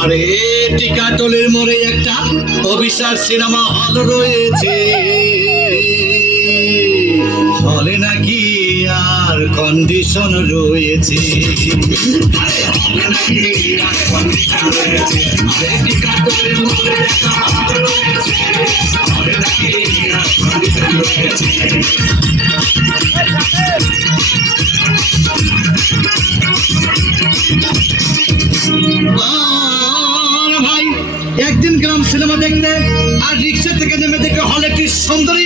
আরে টিকাটলের মোড়ে একটা অভিশাপ সিনেমা হল রয়েছে, হলে নাকি আর কন্ডিশন রয়েছে। টিকাটলের মোড়ে একটা হল রয়েছে, হলে নাকি আর কন্ডিশন রয়েছে। ভাই একদিন গেলাম সিনেমা দেখতে, আর রিক্সা থেকে নেমে দেখে হলে একটি সুন্দরী